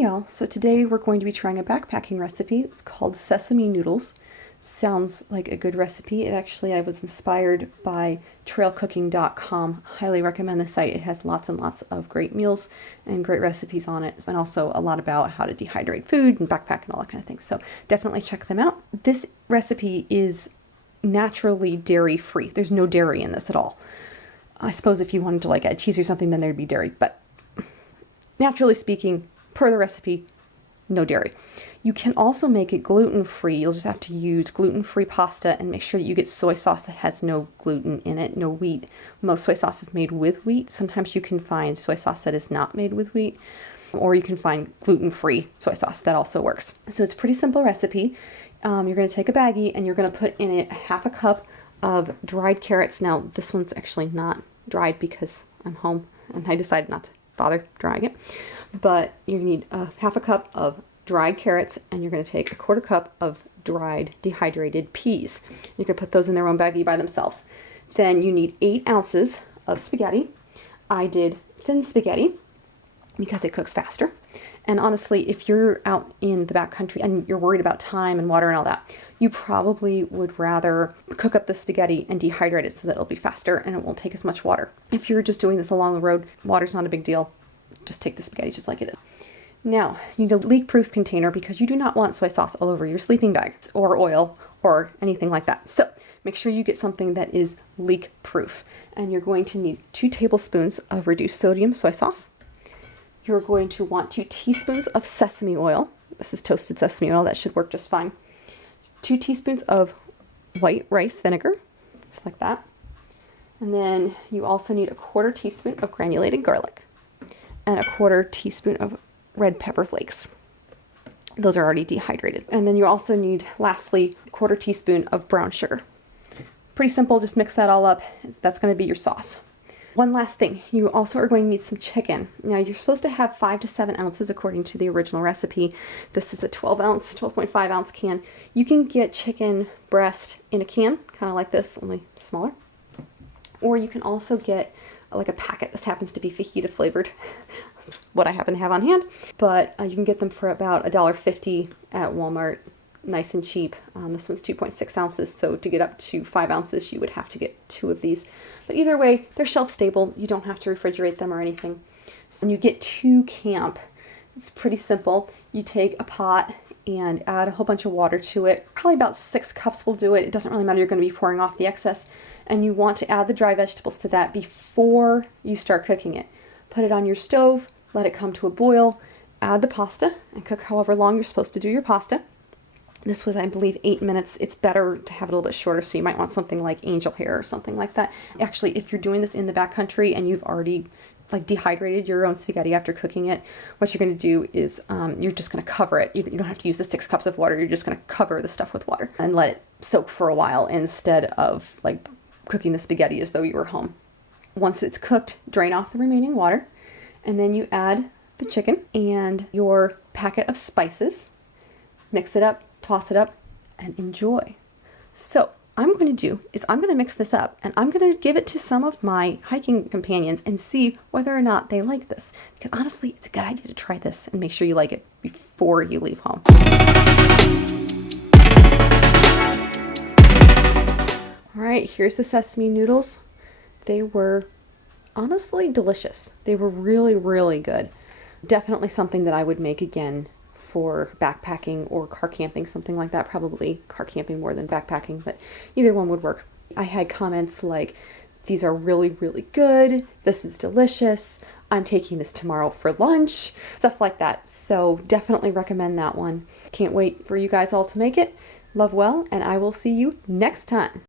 Hey y'all, so today we're going to be trying a backpacking recipe. It's called Sesame Noodles. Sounds like a good recipe. I was inspired by trailcooking.com. Highly recommend the site. It has lots and lots of great meals and great recipes on it, and also a lot about how to dehydrate food and backpack and all that kind of thing. So definitely check them out. This recipe is naturally dairy free. There's no dairy in this at all. I suppose if you wanted to like add cheese or something, then there'd be dairy, but naturally speaking, per the recipe, no dairy. You can also make it gluten-free. You'll just have to use gluten-free pasta and make sure that you get soy sauce that has no gluten in it, no wheat. Most soy sauce is made with wheat. Sometimes you can find soy sauce that is not made with wheat, or you can find gluten-free soy sauce. That also works. So it's a pretty simple recipe. You're going to take a baggie and you're going to put in it half a cup of dried carrots. Now, this one's actually not dried because I'm home and I decided not to bother drying it. But you need half a cup of dried carrots, and you're going to take a quarter cup of dried dehydrated peas. You can put those in their own baggie by themselves. Then you need 8 ounces of spaghetti. I did thin spaghetti because it cooks faster. And honestly, if you're out in the backcountry and you're worried about time and water and all that, you probably would rather cook up the spaghetti and dehydrate it so that it'll be faster and it won't take as much water. If you're just doing this along the road, water's not a big deal. Just take the spaghetti just like it is. Now, you need a leak-proof container because you do not want soy sauce all over your sleeping bag or oil or anything like that. So make sure you get something that is leak-proof. And you're going to need 2 tablespoons of reduced sodium soy sauce. You're going to want 2 teaspoons of sesame oil. This is toasted sesame oil. That should work just fine. 2 teaspoons of white rice vinegar, just like that. And then you also need a 1/4 teaspoon of granulated garlic and a 1/4 teaspoon of red pepper flakes. Those are already dehydrated. And then you also need, lastly, a 1/4 teaspoon of brown sugar. Pretty simple, just mix that all up. That's going to be your sauce. One last thing, you also are going to need some chicken. Now you're supposed to have 5 to 7 ounces according to the original recipe. This is a 12.5 ounce can. You can get chicken breast in a can, kind of like this, only smaller. Or you can also get like a packet. This happens to be fajita flavored, what I happen to have on hand. But you can get them for about $1.50 at Walmart, nice and cheap. This one's 2.6 ounces, so to get up to 5 ounces, you would have to get 2 of these. But either way, they're shelf stable. You don't have to refrigerate them or anything. So when you get to camp, it's pretty simple. You take a pot and add a whole bunch of water to it. Probably about 6 cups will do it. It doesn't really matter. You're going to be pouring off the excess. And you want to add the dry vegetables to that before you start cooking it. Put it on your stove, let it come to a boil, add the pasta, and cook however long you're supposed to do your pasta. This was, I believe, 8 minutes. It's better to have it a little bit shorter, so you might want something like angel hair or something like that. Actually, if you're doing this in the backcountry and you've already like dehydrated your own spaghetti after cooking it, what you're going to do is you're just going to cover it. You don't have to use the 6 cups of water. You're just going to cover the stuff with water and let it soak for a while instead of like cooking the spaghetti as though you were home. Once it's cooked, drain off the remaining water, and then you add the chicken and your packet of spices. Mix it up, toss it up, and enjoy. So I'm going to mix this up, and I'm going to give it to some of my hiking companions and see whether or not they like this. Because honestly, it's a good idea to try this and make sure you like it before you leave home. All right, here's the sesame noodles. They were honestly delicious. They were really, really good. Definitely something that I would make again for backpacking or car camping, something like that. Probably car camping more than backpacking, but either one would work. I had comments like, these are really, really good. This is delicious. I'm taking this tomorrow for lunch, stuff like that. So definitely recommend that one. Can't wait for you guys all to make it. Love well, and I will see you next time.